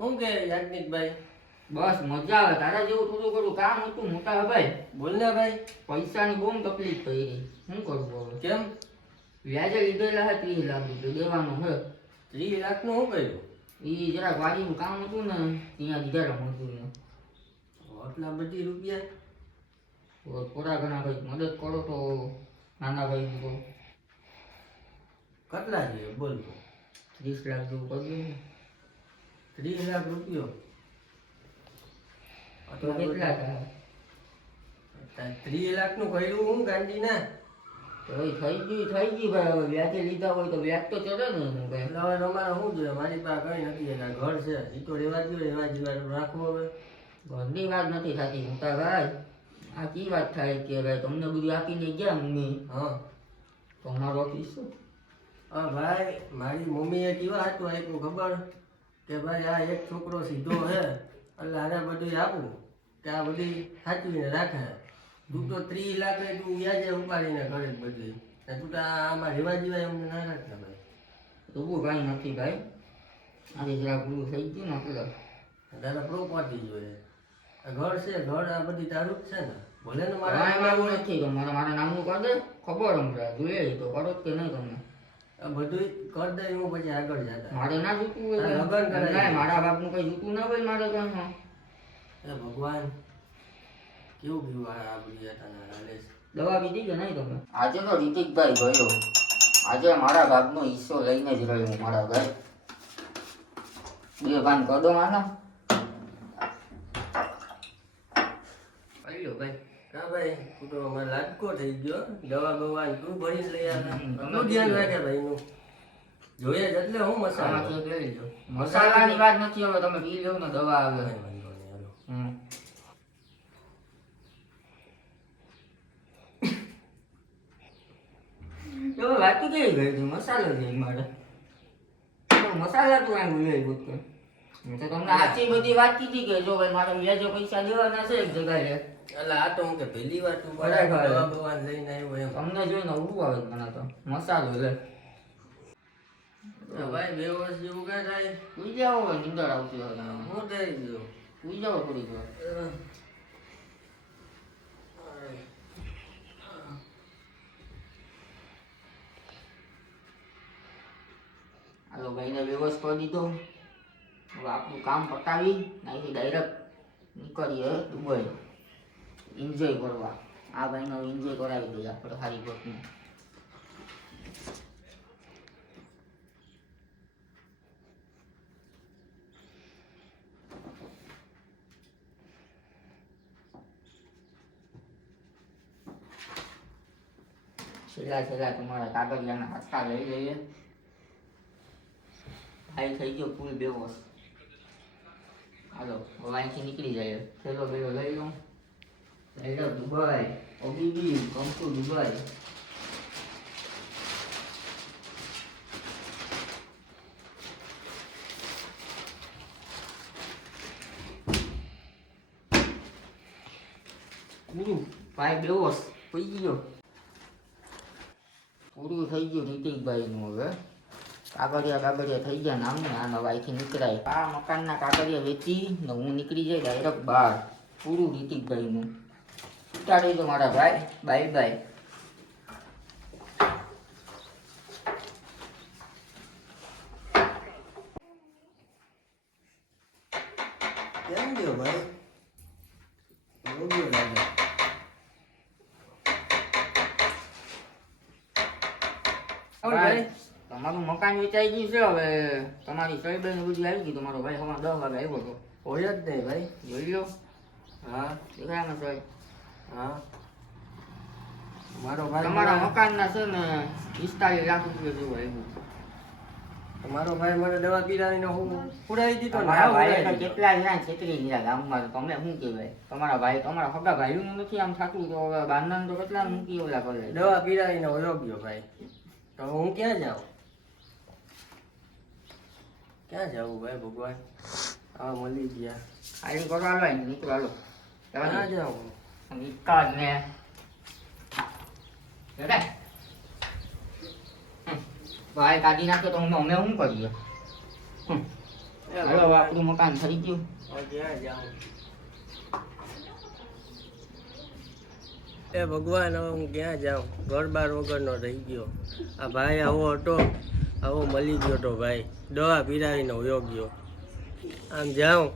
શું કે યાજ્ઞિકભાઈ? બસ મજા આવે. તારા જેવું થોડું ઘણું કામ હતું મોટા ભાઈ. બોલ ને ભાઈ. પૈસાની બહુ તકલીફ પડી. શું કરવું હવે? કેમ? વ્યાજે લીધેલા હે 30 લાખ રૂપિયા દેવાનું હે. 30 લાખનું શું કર્યું? એ જરા વાડીનું કામ હતું ને ત્યાં દીધા મજૂરીને. આટલા બધી રૂપિયા? થોડા ઘણા ભાઈ મદદ કરો તો નાના ભાઈ તો કેટલા છે બોલ તો? 30 લાખ જેવું કરી દો. 30 લાખ રૂપિયો તો કેટલા થાય? 30 લાખનું કર્યું હું ગાંધી ના? તો એ થઈ ગયું ભાઈ. હવે વ્યાજે લીધા હોય તો વ્યાજ તો ચડે ને એનું ભાઈ. એટલે હવે તમારે શું જોઈએ? મારી પાસે કઈ નથી. એના ઘર છે એ તો રેવા દો, રેવા જેવા રાખવું. હવે ઘરની વાત નથી થતી મોટા ભાઈ. આ કી વાત થાય કે ભાઈ તમને બધું આપીને ગયા મમ્મી? હા તો અમારો ઓફિસ શું? હા ભાઈ, મારી મમ્મીએ કેવા હતું આપ્યું ખબર? કે ભાઈ આ એક છોકરો સીધો હે એટલે આને બધું આપું કે આ બધી સાચવીને રાખે. તું તો 30 લાખ તું વ્યાજે ઉપાડીને કરે જ બધી. તું તો આમાં રેવા જેવાય અમને ના રાખે ભાઈ. એવું કાંઈ નથી ભાઈ. આજે જરા પૂરું થઈ ગયું ને એટલે તારે પ્રોપર્ટી જોઈએ. આ ઘર છે, ઘર આ બધી તારું જ છે ને? ભલે ને કાંઈ મારું નથી. તો મારા નામનું કરી દે. ખબર હમણાં જોઈએ તો કરો કે નહીં તમને? આ બધું કરી દઈ હું પછી આગળ જતા. મારે ના જૂતું હોય લગન કરાય. મારા બાપનું કઈ જૂતું ના હોય મારે કાંઈ. એ ભગવાન કેવું કેવું આ બધી હાલે. દવા પીધી કે નહીં તમે? આજે તો રીતિકભાઈ ગયો. આજે મારા બાપનો હિસ્સો લઈને જ રહ્યો મારા ભાઈ. બે ભાન કદો માનો અલ્યો ભાઈ. હા ભાઈ, તું તો અમારે લાડકો થઈ ગયો. દવા બવા તું ભરીને લઈ આવ્યા. ઘણું ધ્યાન રાખે ભાઈ નું. જોઈએ જ એટલે હું મસાલા લઈ લો. મસાલાની વાત નથી. હવે તમે પી લો ને દવા આવે. તો વાત કેવી ગઈ હતી? મસાલો લઈ મારે મસાલા તું આમ લઈ બોલતો. મેં તો તમને આછી બધી વાત કીધી કે જો ભાઈ મારે વ્યાજો પૈસા દેવાના છે એક જગ્યાએ. એટલે આ તો હું કે પહેલી વાર તું બરાબર. દવા બવા લઈને આવ્યો એમ. તમને જોઈને ઉભું આવે મને તો મસાલો લે. ભાઈ 2 વર્ષ જેવું કઈ થાય? સુઈ જાઓ હવે નીંદર આવતી હોય તમને. હું થઈ ગયો. સુઈ જાઓ થોડીક વાર. હાલો ભાઈને વ્યવસ્થિત કરી દીધો. હવે આપણું કામ પતાવી અહીંથી ડાયરેક્ટ નીકળીએ દુબઈ એન્જોય કરવા. આ ભાઈનો એન્જોય કરાવી દઈએ આપણે સારી ગોતને. છેલ્લા તમારા કાગળિયાના હાથા લઈ લઈએ. ભાઈ થઈ ગયો ફૂલ બેહોશ. હાલો હવે અહીંથી નીકળી જાય. થેલો બેલો લઈ લો. લઈ લો દુબઈ. ઓબીબી કમ ટુ દુબઈ. પૂરું ભાઈ બેહોશ થઈ ગયો. પૂરું થઈ ગયું નીતિકભાઈનું. હવે કાગળિયા થઈ ગયા નામને. આ નવાઈથી નીકળાય. આ મકાનના કાગળિયા વેચી ને હું નીકળી જાય ડાયરેક્ટ બહાર. પૂરું રીતિકભાઈનું. ઉતારી દો મારા ભાઈ. Bye bye. કેમ ગયો ભાઈ? રોગ્યો લાગે. ભાઈ તમારું મકાન વેચાઈ ગયું છે. હવે તમારી સહીબેન બધું આવી ગયું. તમારો ભાઈ સવારે 10 વાગે આવ્યો હતો. હોય જ નહીં ભાઈ. જોઈ લો. હા દેખાય સાહેબ. હા મારો ભાઈ તમારા મકાનના છે ને 45 લાખ રૂપિયા જેવું આવ્યું. મારો ભાઈ મને દવા પીરાવીને હું ઉડાવી દીધો ને. તમારા ભાઈ તો કેટલા જ્યાં છેતરી ગયા ગામમાં. તમે શું કહેવાય? તમારા ભાઈ તમારા સગા ભાઈનું નથી આમ થતું તો હવે બાંધણ તો કેટલા મૂકી ઓલા કરે. દવા પીરાવીને વયો ગયો ભાઈ. તો હું ક્યાં જાઉં? ક્યાં જાઉં ભાઈ ભગવાન? હા મળી ગયા. ખાલી કરો હાલો અહીં નીકળો હાલો. ક્યાં જાઉં? નીકળ ને ભાઈ કાઢી નાખે તો અમે શું કરીએ? હાલો હવે આપણું મકાન થઈ ગયું. ક્યાં જાઉં? એ ભગવાન, હવે હું ક્યાં જાઉં? ઘર બાર વગરનો રહી ગયો. આ ભાઈ આવો હતો, આવો મળી ગયો તો ભાઈ, દવા પીરાવીને વયો ગયો. આમ જાઉં